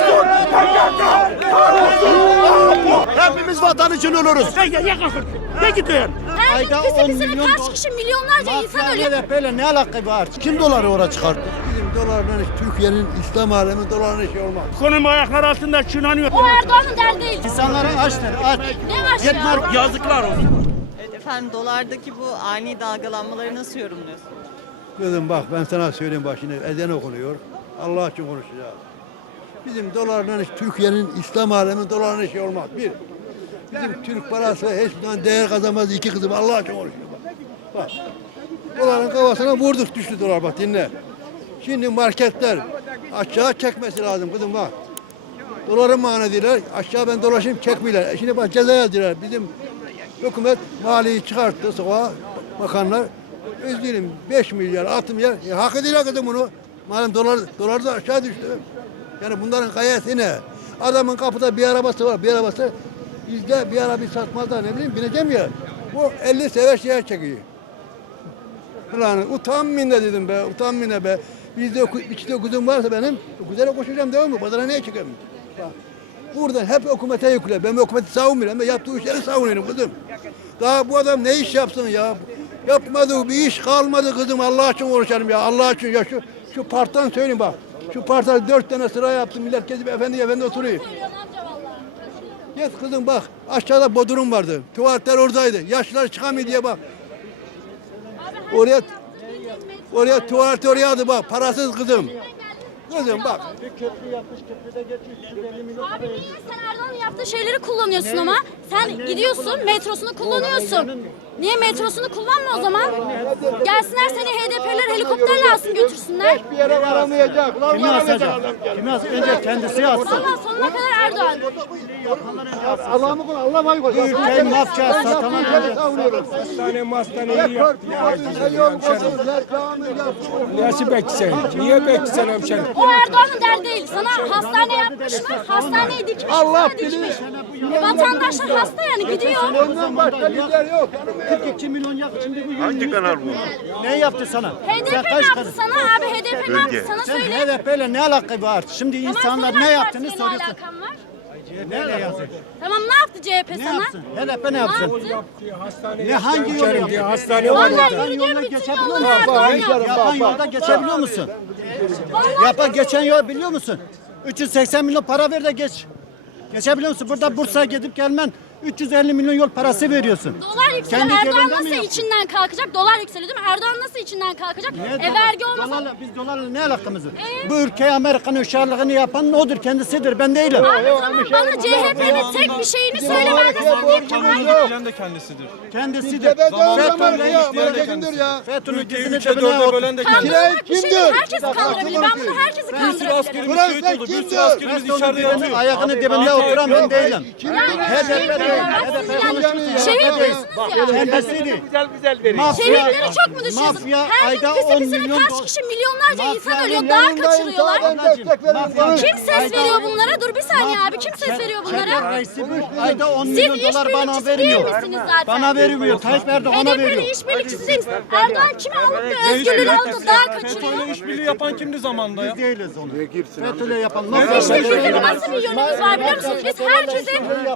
Kahrolsun! PKK! Kahrolsun! Hepimiz vatan için ölürüz. Ne gidiyorsun? Ayda gün pisi 10 pisine milyon kaç dolar. kişi milyonlarca insan ölüyor. HDP'yle ne alaka var? Kim doları oraya çıkarttı? Bizim dolarla Türkiye'nin İslam alemi dolarla şey olmaz. Ekonomi ayaklar altında çınanıyor. O Erdoğan'ın derdi değil. İnsanları açtır, aç. Ne var ya? Yazıklar olsun. Efendim dolardaki bu ani dalgalanmaları nasıl yorumluyorsunuz? Kızım bak ben sana söyleyeyim bak şimdi ezan okunuyor. Allah için konuşacağız. Bizim dolarla Türkiye'nin İslam alemi dolarla şey olmaz. Bir. Bizim Türk parası hiçbir zaman değer kazanmaz. iki kızım Allah için konuşuyor bak. Doların kafasına vurduk düştü dolar bak dinle. Şimdi marketler aşağı çekmesi lazım kızım bak. Doların manediler aşağı ben dolaşayım çekmiyorlar. E Şimdi bak ceza yazdılar. Bizim hükümet maliyi çıkarttı sokağa bakanlar. Üzgünüm 5 milyar 6 milyar e, hak ediyor kızım bunu. Malum dolar, dolar da aşağı düştü. Yani bunların gayesi ne? Adamın kapıda bir arabası var bir arabası bizde bir araba satmazlar ne bileyim bineceğim ya. Bu 50 sever şeye çekiyor. Ulan utanmayın da dedim be, utanmayın da be. Bizde içinde kuzum varsa benim, güzel koşacağım değil mi? Pazara neye çıkayım? Buradan hep hükümete yükle. Ben hükümeti savunmuyorum. Ben yaptığı işleri savunuyorum kızım. Daha bu adam ne iş yapsın ya? Yapmadığı bir iş kalmadı kızım. Allah için konuşalım ya. Allah için ya şu şu parttan söyleyeyim bak. Şu parta dört tane sıra yaptım. Millet gezip efendi efendi oturuyor. Git kızım bak. Aşağıda bodrum vardı. Tuvaletler oradaydı. Yaşlılar çıkamıyor diye bak. Oraya oraya tuvalet oraya aldı bak. Parasız kızım. Kızım bak. Abi niye sen Erdoğan'ın yaptığı şeyleri kullanıyorsun ama? Sen gidiyorsun metrosunu kullanıyorsun. Niye metrosunu kullanma o zaman? Gelsinler seni HDP'ler helikopterle alsın götürsünler. Bir yere varamayacak. Lan Kimi asacak? Kimi asacak? Önce kendisi yatsın. Valla sonuna kadar Erdoğan. Allah'ımı kul, Allah vay koy. Ülkeyi mafya satanan önce. Hastane mastane iyi yaptı ya. Nasıl beksen? Niye beksen hemşerim? O Erdoğan'ın derdi değil. Sana hastane yapmış mı? Hastaneyi dikmiş. Allah. E, vatandaşlar hasta yani gidiyor. Ondan başka lider yok. 42 milyon yap şimdi bu Hangi kanal bu? Ne yaptı sana? HDP Sen ne kaç yaptı kadın? sana abi? HDP ne yaptı sana Sen söyle. HDP'yle ne alaka var? Şimdi insanlar senin ne yaptığını ne soruyorsun. alakan var? Nereye yazıyor? Tamam ne yaptı CHP Ne sana? yapsın? HDP ne Ne yapsın? yaptı? Ne hangi yolu diye yaptı? hastane var Vallahi orada. yürüdüğüm bütün musun? Erdoğan yaptı. Yapan yolda geçebiliyor musun? Vallahi Yapan geçen yol biliyor musun? 380 milyon para ver de geç. Geçebiliyor musun? Burada Bursa'ya gidip gelmen 350 milyon yol parası veriyorsun. Dolar yükseliyor. Kendi Erdoğan mi nasıl yaptın? içinden kalkacak? Dolar yükseliyor değil mi? Erdoğan nasıl içinden kalkacak? E vergi olmasa... Dolarla, biz dolarla ne alakamız var? Ee? Bu ülkeye Amerika'nın uşarlığını yapan odur kendisidir ben değilim. Abi tamam bana CHP'nin tek bir şeyini söyle ben de sana diyeyim ki. Bilen de kendisidir. Kendisidir. Tepede FETÖ'yle Amerika ya. Amerika kimdir ya? FETÖ'nün Ülkeyi dizini üçe dibine dörde oturttu. bölen de kendisidir. Bir şey kimdir? Herkesi kandırabilir. Ben bunu herkesi Bir sürü kandırabilirim. askerimiz Ulan şehit sen oldu. Bir sürü askerimiz içeride yatıyor. Ayağını dibinde oturan ben değilim. Şey Şehit diyorsunuz ya. Kendisidir. Mafya, Şehitleri çok mu düşünüyorsun? Mafya Her ayda gün pisi 10 pisine milyon kaç kişi milyonlarca insan ölüyor. Daha kaçırıyorlar. Kim ses veriyor bunlara? Dur bir saniye abi. Kim ses veriyor bunlara? ayda 10 Siz milyon dolar bana vermiyor. misiniz zaten? Bana vermiyor. Tayyip Erdoğan'a veriyor. HDP'li işbirlikçisi değil misiniz? Erdoğan kimi alıp da özgürlüğünü alıp da daha FETÖ'yle kaçırıyor? işbirliği yapan kimdi zamanda ya? Biz değiliz onu. FETÖ'yle yapan. İşte bizim nasıl bir yönümüz var biliyor musunuz? Biz herkese,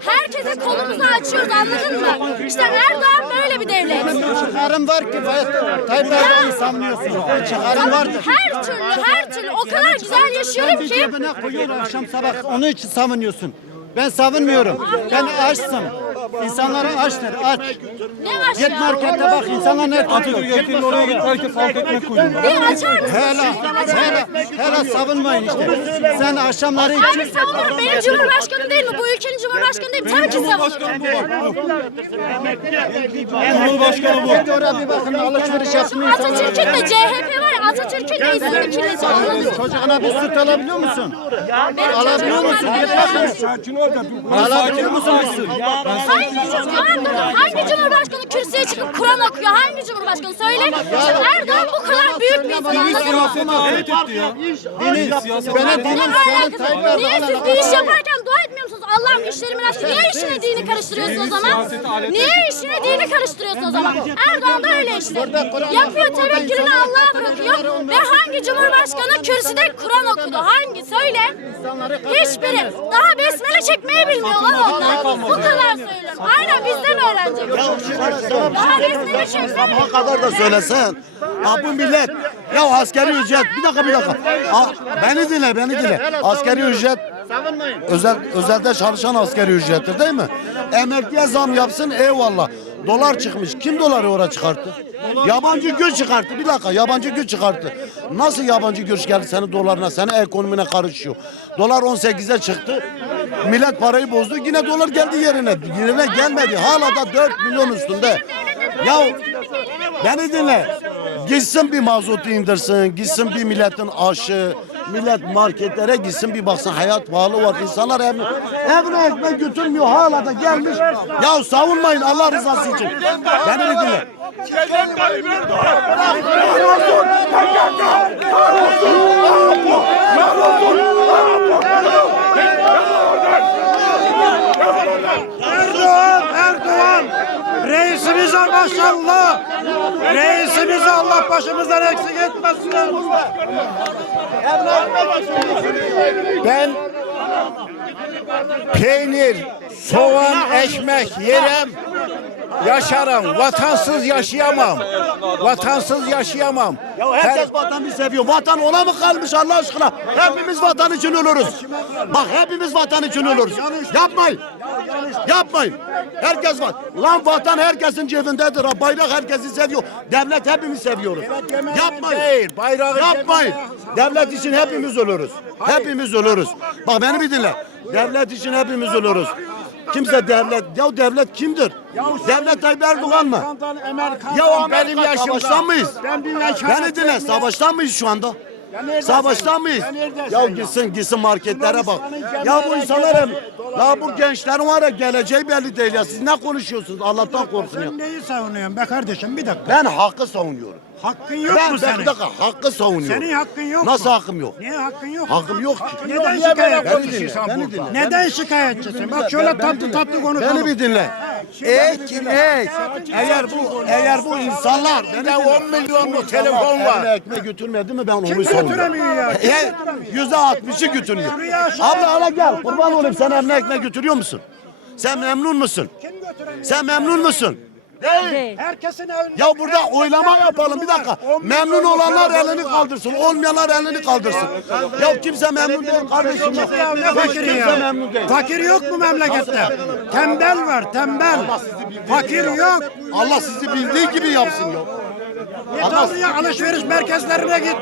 herkese kolumuzu açıyoruz anladın mı? İşte Erdoğan böyle bir devlet. Çıkarım var ki Tayyip Erdoğan'ı savunuyorsun. Çıkarım vardır. Her türlü, her türlü o kadar güzel yaşıyorum ki. cebine koyuyor akşam sabah onu için savunuyorsun. Ben savunmuyorum. Ben açsın. İnsanları açtır, aç. Ne var Git markete bak insanlar ne tutuyor. Atatürk heykelinin oraya git herkes halk ekmek kuyruğunda. Bir açar mısın? Hele, hele, hele savunmayın işte. Sen akşamları Abi için savunurum. Benim cumhurbaşkanım değil mi? Bu ülkenin cumhurbaşkanı değil mi? Tabii ki savunurum. Cumhurbaşkanı bu bak bu. Cumhurbaşkanı bu. Hadi oraya bir bakın alışveriş yapsın insanlar. Atatürk'ün de CHP Atatürk'ün kirletiyor anladın mı? Çocuğuna bir süt alabiliyor musun? Alabiliyor musun? Sakin ol da. Alabiliyor musun bir süt? Hangi, cumhurbaşkanı, hangi cumhurbaşkanı kürsüye çıkıp Kur'an okuyor? Hangi cumhurbaşkanı? Söyle. Erdoğan bu kadar büyük bir insan anladın mı? Siyaset etti ya. Dini, var? Niye siz bir iş yaparken dua etmiyor musunuz? Allah'ım işleri mi Niye işine dini karıştırıyorsun o zaman? Niye işine dini karıştırıyorsun o zaman? Erdoğan da öyle işte. Yapıyor tevekkülünü Allah'a bırakıyor ve hangi cumhurbaşkanı kürsüde Kur'an okudu? Hangi? Söyle. Hiçbiri. Daha besmele çekmeyi bilmiyor lan onlar. Bu kadar söylüyorum. Aynen bizden öğrenecek. Daha besmele çekmeyi Sabaha kadar da söylesen. Ha bu millet. Ya askeri ücret. Bir dakika bir dakika. Ha, beni dinle beni dinle. Askeri ücret özel özelde çalışan askeri ücrettir değil mi? Emekliye zam yapsın eyvallah. Dolar çıkmış. Kim doları oraya çıkarttı? Yabancı güç çıkarttı. Bir dakika yabancı güç çıkarttı. Nasıl yabancı güç geldi senin dolarına, senin ekonomine karışıyor? Dolar 18'e çıktı. Millet parayı bozdu. Yine dolar geldi yerine. Yerine gelmedi. Hala da 4 milyon üstünde. Ya beni dinle. Gitsin bir mazotu indirsin. Gitsin bir milletin aşı. Millet marketlere gitsin bir baksın hayat pahalı var. İnsanlar evine, evine ekmek götürmüyor hala da gelmiş. Ya savunmayın Allah rızası için. Beni bir dinle. Erdoğan. Reisimize maşallah. Reisimizi Allah başımızdan eksik etmesin. Ben peynir, soğan, ekmek yerim. Yaşarım. Vatansız yaşayamam. Vatansız yaşayamam. Ya herkes vatanı seviyor. Vatan ona mı kalmış Allah aşkına? Hepimiz vatan için ölürüz. Bak hepimiz vatan için ölürüz. Yapmayın. Yapmayın. Herkes var. Lan vatan herkesin cebindedir. ha. Bayrak herkesi seviyor. Devlet hepimiz seviyoruz. Yapmayın. Değil, bayrağı Yapmayın. Devlet için hepimiz ölürüz. Hepimiz ölürüz. Bak beni bir dinle. Devlet için hepimiz ölürüz. Kimse devlet, ya devlet kimdir? Devlet Tayyip Erdoğan mı? Ya benim benim yaşımda. Savaştan mıyız? Ben Beni dinle, savaştan mıyız şu anda? Savaştan mıyız? Ya gitsin gitsin marketlere bak. Ya bu insanlar hem, ya bu gençlerin var ya geleceği belli değil ya. Siz ne konuşuyorsunuz? Allah'tan korkun ya. Sen neyi savunuyorsun be kardeşim bir dakika. Ben hakkı savunuyorum. Hakkın yok ben mu ben senin? bir dakika hakkı savunuyorum. Senin hakkın yok Nasıl mu? hakkım yok? Niye hakkın yok? Hakkım yok ki. Neden Beni şikayet dinle, beni dinle. Neden şikayetçisin? Bak şöyle tatlı tatlı konuşalım. Beni bir dinle. Ek, ek. Eğer bu eğer bu insanlar Bir de 10 milyonluk telefon var. Evine ekmek götürmedi mi ben onu Kim savunuyorum. götüremiyor ya? Kim Yüzde altmışı götürüyor. Abla hala gel kurban olayım sen evine ekmek götürüyor musun? Sen memnun musun? Kim? Sen memnun musun? Değil. Herkesin evinde. Ya burada oylama yapalım bir dakika. Memnun olanlar elini kaldırsın, olmayanlar elini kaldırsın. Ya kimse memnun değil kardeşim. fakiri kimse ya? memnun değil. Fakir yok mu memlekette? Tembel var, tembel. Fakir yok. Allah sizi bildiği gibi yapsın ya. Git oraya alışveriş merkezlerine git.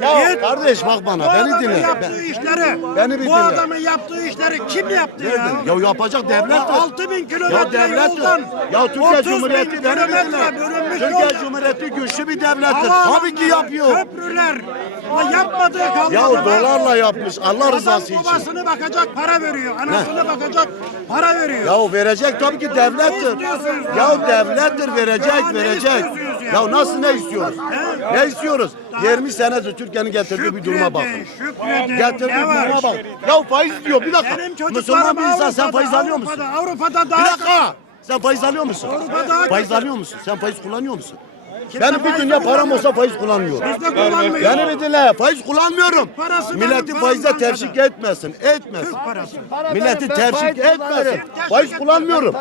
Ya kardeş bak Bu bana beni adamın dinle. yaptığı işleri, Beni bir bu dinle. adamın yaptığı işleri kim yaptı ya? Ya yapacak devlet. 6 bin Ya kilometre devlettir. yoldan Ya Türkiye 30 bin Cumhuriyeti beni kilometre dinle. bölünmüş Türkiye yol. Cumhuriyeti güçlü bir devlettir. Tabii ki yapıyor. Köprüler. Ama yapmadığı kalmadı. Ya be. dolarla yapmış Allah Adam rızası için. babasını bakacak para veriyor. Anasını bakacak para veriyor. Ya verecek tabii ki devlettir. istiyorsunuz Ya devlettir verecek Ya ne verecek. istiyorsunuz ya? Ya nasıl ne istiyoruz? He? Ne istiyoruz? 20 senedir Türkiye'nin getirdiği bir duruma bak. Getirdiği Ne var? duruma bak. Ya faiz diyor bir dakika. Çocuklarım Müslüman bir insan sen Avrupa'da, faiz alıyor musun? Avrupa'da, Avrupa'da Bir daha dakika. Sen faiz alıyor musun? Avrupa daha Faiz alıyor musun? Sen faiz kullanıyor musun? Ben bir dünya param olsa faiz kullanmıyorum. Biz de kullanmıyoruz. Yani bir dinle faiz kullanmıyorum. Parası Milleti benim faize param etmesin. Etmesin. Milleti teşvik etmesin. Faiz kullanmıyorum.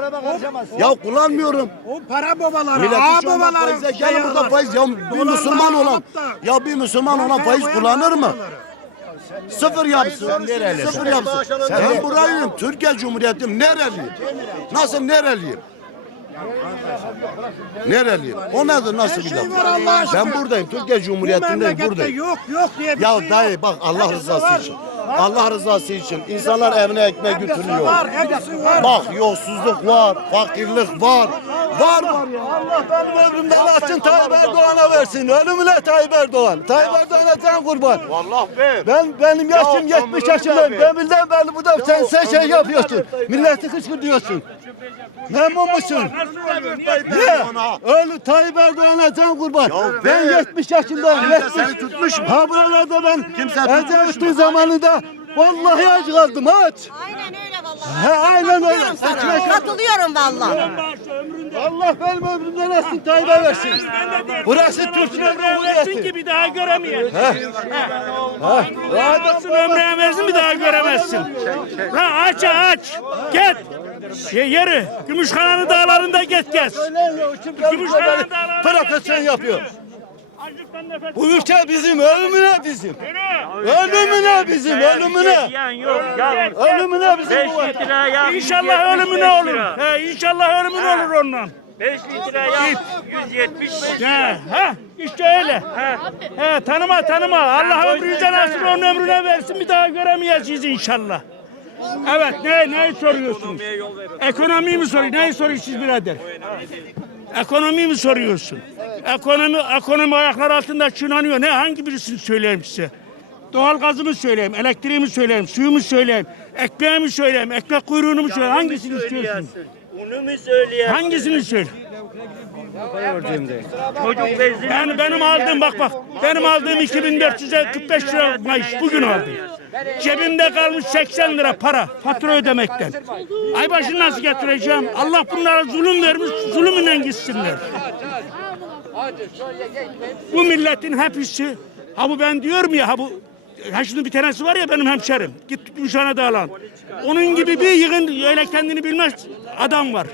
Ya kullanmıyorum. O para babaları, Milleti ağa şu anda babaları. faize gelin burada faiz. Ya bir Müslüman olan ya bir Müslüman olan faiz kullanır mı? Sıfır yapsın. Sıfır yapsın. Ben burayım. Türkiye Cumhuriyeti'm. Nereliyim? Nasıl nereliyim? Nereliyim? O nedir nasıl bir şey laf? Ben buradayım. Türkiye Cumhuriyeti'ndeyim. Buradayım. yok yok diye bir Ya şey dayı bak Allah rızası için. Allah rızası için insanlar evine ekmek götürüyor. Bak yolsuzluk var, fakirlik var. Var var ya. Allah benim ömrümden açsın Tayyip Erdoğan'a versin. Ölümüne Tayyip Erdoğan. Tayyip Erdoğan'a sen kurban. Vallahi be. Ben benim yaşım Ya 70 ömrümü yaşındayım. Ben bilden belli bu da sen, sen şey yapıyorsun. Milleti kışkırtıyorsun. Memnun musun? Niye? Öyle Tayyip Erdoğan'a sen kurban. Ben ver. 70 yaşındayım. Kimse 70. seni tutmuş mu? Ha buralarda ben Kimse tutmuş Ecevit'in zamanında vallahi aç kaldım aç. Aynen öyle vallahi. He aynen öyle. Sana katılıyorum vallahi. Allah benim ömrümden alsın Tayyip'e versin. Burası Türk'ün ömrü versin ki bir daha göremeyiz. Olsun ömrüne versin bir daha göremezsin. Ha aç aç. Git. Şey, yeri. Gümüşhane'nin dağlarında git gez. Gümüşhane'nin dağlarında Provokasyon yapıyor. Bu ülke bizim, ölümüne bizim. Yürü. Ölümüne bizim, ölümüne. Ölümüne bizim bu vatan. İnşallah ölümüne olur. He, inşallah ölümüne olur ondan. 5 litre yağ 175 He, he, işte öyle. He, he, tanıma tanıma. Allah ömrünüzden alsın onun ömrüne versin bir daha göremeyeceğiz inşallah. Evet ne neyi soruyorsunuz? Ekonomiyi mi soruyor? Neyi soruyorsunuz birader? Ekonomiyi mi soruyorsun? Ekonomi ekonomi ayaklar altında çınanıyor. Ne hangi birisini söyleyeyim size? Doğalgazı mı söyleyeyim, elektriği mi söyleyeyim, suyu mu söyleyeyim, ekmeği mi söyleyeyim, ekmek kuyruğunu mu söyleyeyim? Hangisini istiyorsun? Onu mu söylüyorsun? Hangisini söyle? Çocuk bezini Yani benim aldığım bak bak. Benim aldığım 2445 lira maaş bugün aldım. Cebimde kalmış 80 lira para fatura ödemekten. Ay başını nasıl getireceğim? Allah bunlara zulüm vermiş, zulümüyle gitsinler. Bu milletin hepsi, ha bu ben diyorum ya ha bu Ha şimdi bir tanesi var ya benim hemşerim. Git Gümüşhane Dağlan. Onun gibi bir yığın öyle kendini bilmez adam var.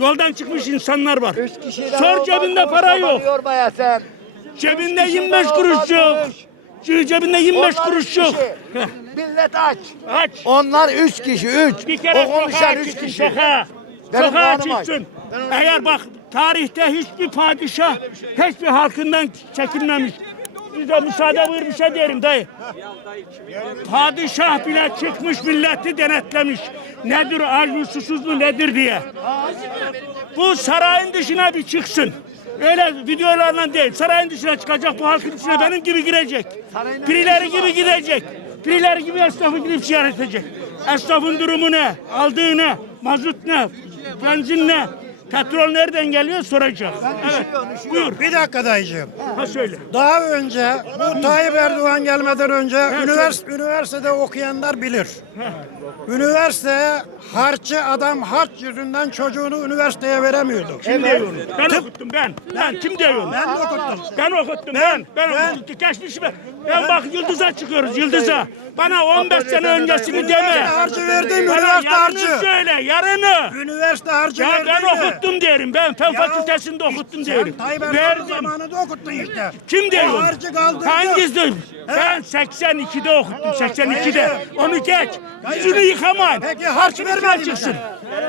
Yoldan çıkmış insanlar var. Sor cebinde para yok. Cebinde 25 kuruş yok. Şu Cebinde 25 kuruş yok. Heh, Millet aç. Aç. Onlar üç kişi, üç. Bir kere o konuşan sokağa üç çıksın kişi. sokağa. Benim Sokağa çıksın. Eğer bak tarihte hiçbir padişah hiçbir halkından çekinmemiş. Bize müsaade buyur bir şey derim dayı. Padişah bile çıkmış milleti denetlemiş. Nedir susuz mu nedir diye. Bu sarayın dışına bir çıksın. Öyle videolarla değil. Sarayın dışına çıkacak bu halkın içine benim gibi girecek. Birileri gibi gidecek. Birileri gibi esnafı gidip ziyaret edecek. Esnafın durumu ne? Aldığı ne? Mazot ne? Benzin ne? Petrol nereden geliyor soracak. Evet. Buyur. Bir dakika dayıcığım. Ha söyle. Daha önce bu Tayyip Erdoğan gelmeden önce ünivers üniversitede okuyanlar bilir. Üniversiteye harççı adam harç yüzünden çocuğunu üniversiteye veremiyordu. Kim diyor onu? Ben okuttum ben. Ben kim diyor onu? Ben de okuttum. Ben okuttum ben. Ben, okuttum. Geçmiş ben. Ben bak Yıldız'a çıkıyoruz Yıldız'a. Bana 15 sene öncesini deme. Üniversite harcı verdim, Bana üniversite yarını harcı. söyle yarını. Üniversite harcı Ya ben mi? okuttum derim. Ben fen Ya fakültesinde okuttum sen derim. Tayyip Erdoğan Verdim. zamanında okuttun işte. Kim diyor? O harcı kaldırdı. Hangisi? Ben 82'de okuttum. 82'de. Onu geç. Yüzünü yıkamayın. Peki harç vermedi mi çıksın.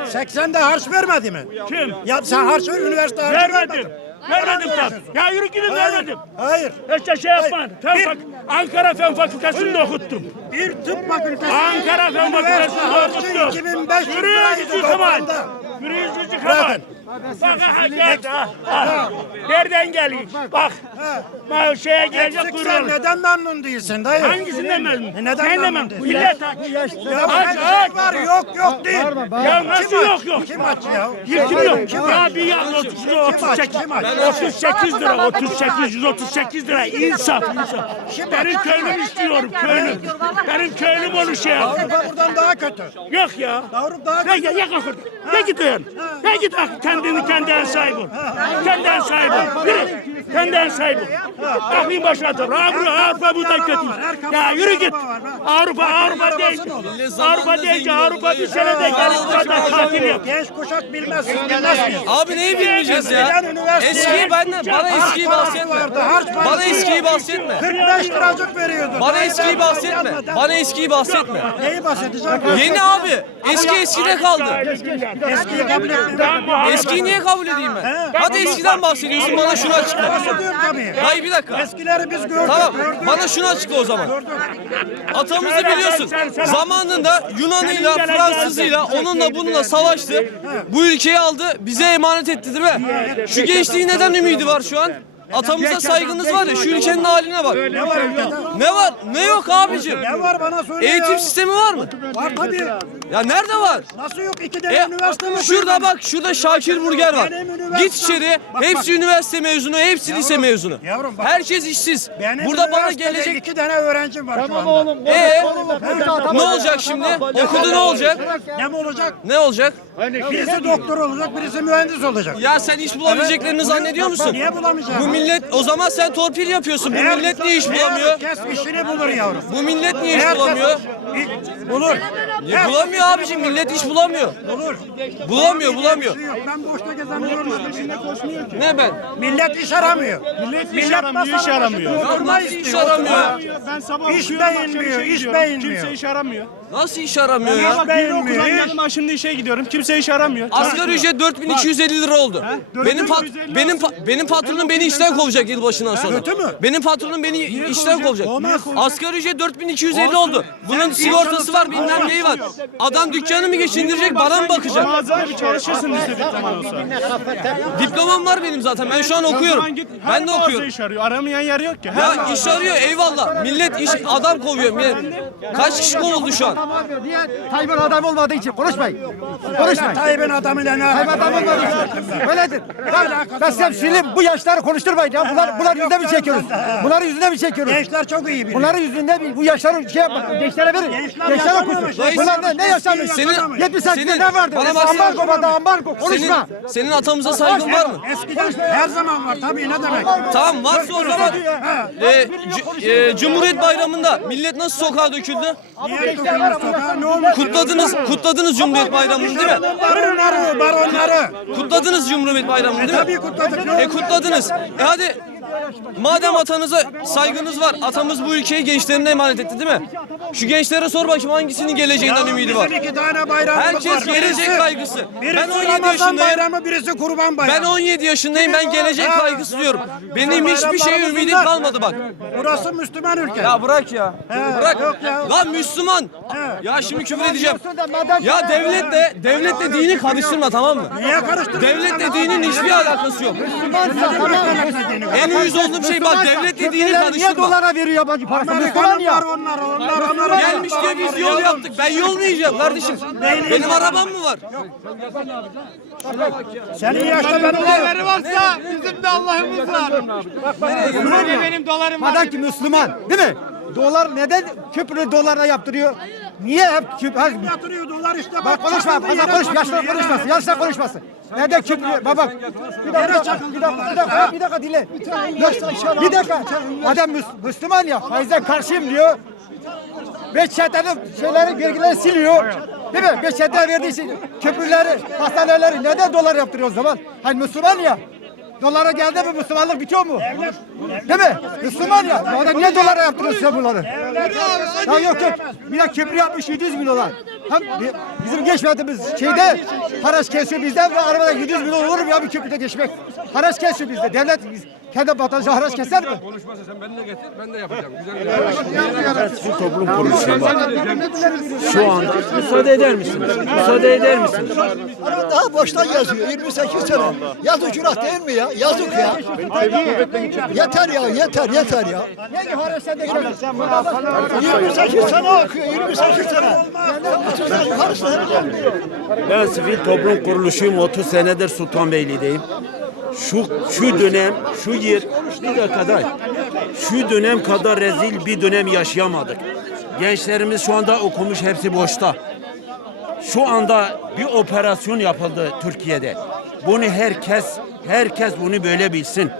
sen? 80'de harç vermedi mi? Kim? Ya sen harç üniversite harcı Vermedim. Vermedim tabii. Ya yürü gidin vermedim. Hayır. İşte şey yapmayın. Fen fak- Ankara Fen Fakültesi'nde okuttum. Bir tıp fakültesi. Ankara Fen Üniversite Fakültesi'nde harcı okuttum. 2500 Yürü liraydı yüzü yıkamayın. toplamda. Yürü yüzü yıkamayın. Bırakın. Bak ha geldi ha. ha. Nereden geliyor? Bak. Bak şeye gelecek kuyruğu. neden memnun değilsin dayı? Hangisinden memnun? E neden Neyle memnun değilsin? Millet aç. Ya Aç aç. şey var yok yok değil. Ya nasıl yok yok? Kim aç ya? Kim yok? Ya bir ya 38 lira, Kim aç? 38 Kim aç? 38 lira 38 138 lira insaf insaf. Benim köylüm istiyorum köylüm. Benim köylüm onu şey yapıyor. Avrupa buradan daha kötü. Yok ya. Avrupa daha Ya kötü. ya ya kalk. Ya git öyle. Ya bak kendini kendine sahip ol. Kendine sahip ol. Yürü. Kendine sahip ol. Aklın başına dur. Avrupa, Avrupa bu da kötü. Ya yürü git. Avrupa, Avrupa değil. Avrupa değil. Avrupa bir senede gelip burada tatil yap. Genç kuşak bilmez. Abi neyi bilmeyeceğiz ya? Eskiyi benden, bana eskiyi bahsetme. Bana eskiyi bahsetme. 45 liracık veriyordu. Bana eskiyi bahsetme. Bana eskiyi bahsetme. Neyi bahsedeceğim? Yeni abi. Eski eskide kaldı. Eskiyi kabul etmiyorum. Eskiyi niye kabul edeyim ben? Hadi eskiden bahsediyorsun bana şunu açıkla. Bahsediyorum tabii. Hayır bir dakika. Eskileri biz gördük. Tamam gördük. bana şunu açıkla o zaman. Atamızı biliyorsun. Zamanında Yunanıyla, Fransızıyla, onunla bununla savaştı. Bu ülkeyi aldı, bize emanet etti değil mi? Şu gençliğin neden ümidi var şu an? Atamıza saygınız var ya şu ülkenin haline bak. Ne var ülkede? Ne var? Ne yok abicim? Ne var bana söyle Eğitim sistemi var mı? Var tabii. Ya nerede var? Nasıl yok? İki tane E, üniversite mi? şurada bak şurada Şakir Burger var. Benim üniversitem- Git içeri. Bak, Hepsi bak. üniversite mezunu, hepsi lise mezunu. yavrum bak. Herkes işsiz. Benim Burada bana üniversitede gelecek iki tane öğrencim var şu anda. Ee, ne olacak şimdi? Okudu ne olacak? Ne mi olacak? Ne olacak? Birisi doktor olacak, birisi mühendis olacak. Ya sen iş bulabileceklerini zannediyor musun? Niye bulamayacağım? Bu millet o zaman sen torpil yapıyorsun. Bu Eğer- millet niye iş bulamıyor? Herkes işini bulur yavrum. Bu millet niye iş Herkes- bulamıyor? Bulur. Niye bulamıyor abiciğim? Millet iş bulamıyor. Bulur. Bulamıyor, bulamıyor. Ben boşta gezeni görmedim. Ne ben? Millet iş aramıyor. Millet iş aramıyor, iş aramıyor. Ya Oturma nasıl iş istiyor. aramıyor? Ben sabah İş okuyorum, akşam beğenmiyor, işe iş gidiyorum. beğenmiyor. Kimse iş aramıyor. Nasıl iş aramıyor ya? Bak yeni beğenmiyor, okuldan iş. şimdi işe gidiyorum. Kimse iş aramıyor. Asgari ücret 4250 lira oldu. Benim pat, 4250 benim pa- benim patronum beni işten kovacak yılbaşından sonra. Kötü mü? Benim patronum beni işten kovacak. Asgari ücret 4250 oldu. Bunun sigortası var, bilmem neyi var. Adam dükkanı mı geçindirecek, bana mı bakacak? Mağazada bir çalışırsın lise diploman olsa. Diplomam var benim zaten. Ben şu an okuyorum. git, Ben de okuyorum. iş arıyor. Aramayan yer yok ki. Ya iş arıyor eyvallah. Millet iş adam kovuyor. Millet. Kaç kişi kovuldu şu an? Niye? Tayyip'in adam olmadığı için konuşmayın. Konuşmayın. Tayyip'in adamıyla ne Tayyip adam olmadığı için. Öyledir. Ben, ben size söyleyeyim bu yaşları konuşturmayın ya. Bunlar, bunlar yüzüne mi çekiyoruz? Bunları yüzüne mi çekiyoruz? Gençler çok iyi biliyor. Bunların yüzünden bir- bu yaşları şey yapma. Gençlere verin. Gençlere yaşamıyormuş. okusun. Bunlar ne, ne yaşamış? Senin- 78'de senin- ne vardı? bana baksana. Ambargo vardı ambargo. Konuşma. Senin, senin atamıza saygın var mı? Eskiden her zaman var tabii ne demek? Tamam varsa o zaman e, c- e, Cumhuriyet Bayramı'nda millet nasıl sokağa döküldü? Kutladınız, kutladınız Cumhuriyet Bayramı'nı değil mi? Baronları, baronları. Kutladınız Cumhuriyet Bayramı'nı değil mi? Tabii kutladık. E kutladınız. E hadi madem atanıza saygınız var, atamız bu ülkeyi gençlerine emanet etti değil mi? Şu gençlere sor bakayım hangisinin geleceğinden ümidi var? Bizim iki tane Herkes var. gelecek Birisi- kaygısı. Birisi Ben 17 Ramazan yaşındayım. bayramı, birisi kurban bayramı. Ben 17 yaşındayım, ben gelecek kaygısı diyorum. Benim hiçbir şeye Bayramlarımız ümidim bunlar. kalmadı bak. Burası Müslüman ülke. Ya bırak ya. Bırak. yok ya. Lan Müslüman. Ya şimdi küfür edeceğim. Ya devletle devletle dini karıştırma tamam mı? Niye karıştırdın? Devletle dinin hiçbir alakası yok. En uyuz olduğum şey bak devletle dini Niye dolara veriyor yabancı parası? Müslüman ya. Onlar, onlar, onlar. Gelmiş diyor biz yol yaptık. Ben yol mu yiyeceğim kardeşim? Benim arabam mı var? Senin yaşta benim var. varsa bizim de Allah'ımız var. benim dolarım Madem ki Müslüman değil mi? Dolar neden köprü dolarla yaptırıyor? Niye hep köprü? Yatırıyor dolar işte. Bak konuşma, fazla konuş, yaşlar konuşmasın, yaşlar konuşmasın. Neden köprü? Bak bak. Bir dakika, bir dakika, bir dakika, bir dakika, bir dakika dinle. Bir dakika. Adam Müs- Müslüman ya, faize karşıyım diyor. Ve çetenin şeyleri, vergileri siliyor. Değil mi? Ve çete verdiği şey, köprüleri, hastaneleri neden dolar yaptırıyor o zaman? Hani Müslüman ya. Dolara geldi mi Müslümanlık bitiyor mu? Değil mi? Müslüman ya. Bu adam niye dolara yaptırıyorsun bunları? Ya yok yok. Bir de köprü yapmış 700 milyon dolar. Hem bi- bizim geçmediğimiz şeyde haraç kesiyor bizden ve arabada 700 milyon olur mu ya bir köprüde geçmek? Haraç kesiyor bizde. Devlet biz- kendi vatandaşı haraç keser mi? Müsaade eder misiniz? Müsaade eder misiniz? Daha boştan yazıyor 28 sene. Yazık günah değil mi ya? Yazık ya. Yeter ya yeter yeter ya. Ne haraç sen de 28 sene okuyor 28 sene. Ben sivil toplum kuruluşuyum 30 senedir Sultanbeyli'deyim. Şu şu dönem, şu yer bir dakika da şu dönem kadar rezil bir dönem yaşayamadık. Gençlerimiz şu anda okumuş hepsi boşta. Şu anda bir operasyon yapıldı Türkiye'de. Bunu herkes herkes bunu böyle bilsin.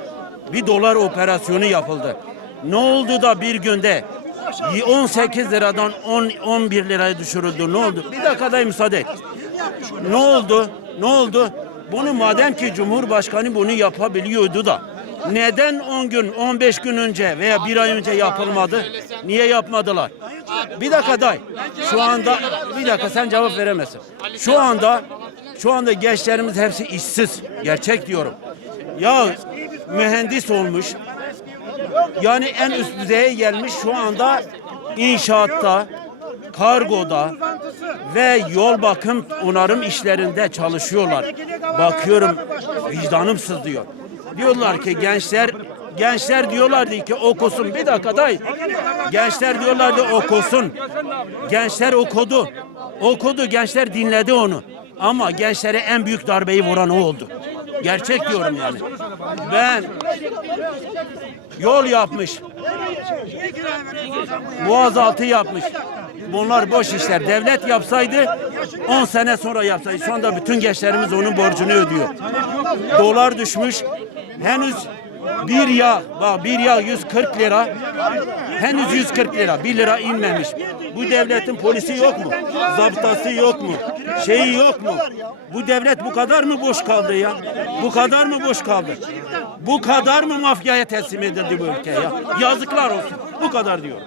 Bir dolar operasyonu yapıldı. Ne oldu da bir günde 18 liradan 10 11 liraya düşürüldü. Ne oldu? Bir dakika da müsaade et. Ne oldu? Ne oldu? Bunu madem ki Cumhurbaşkanı bunu yapabiliyordu da neden 10 gün, 15 gün önce veya bir ay önce yapılmadı? Niye yapmadılar? Bir dakika day. Şu anda bir dakika sen cevap veremezsin. Şu anda şu anda gençlerimiz hepsi işsiz. Gerçek diyorum. Ya mühendis olmuş. Yani en üst düzeye gelmiş şu anda inşaatta, kargoda ve yol bakım onarım işlerinde çalışıyorlar. Bakıyorum vicdanım sızlıyor. Diyorlar ki gençler Gençler diyorlardı ki okusun. Bir dakika dayı. Gençler diyorlardı okusun. Gençler okudu. Okudu gençler dinledi onu. Ama gençlere en büyük darbeyi vuran o oldu. Gerçek diyorum yani. Ben yol yapmış. Boğazaltı yapmış. Bunlar boş işler. Devlet yapsaydı 10 sene sonra yapsaydı. Şu anda bütün gençlerimiz onun borcunu ödüyor. Dolar düşmüş. Henüz bir yağ, bak bir yağ 140 lira. Henüz 140 lira. 1 lira inmemiş. Bu devletin polisi yok mu? Zabıtası yok mu? Şeyi yok mu? Bu devlet bu kadar mı boş kaldı ya? Bu kadar mı boş kaldı? Bu kadar mı mafyaya teslim edildi bu ülke ya? Yazıklar olsun. Bu kadar diyorum.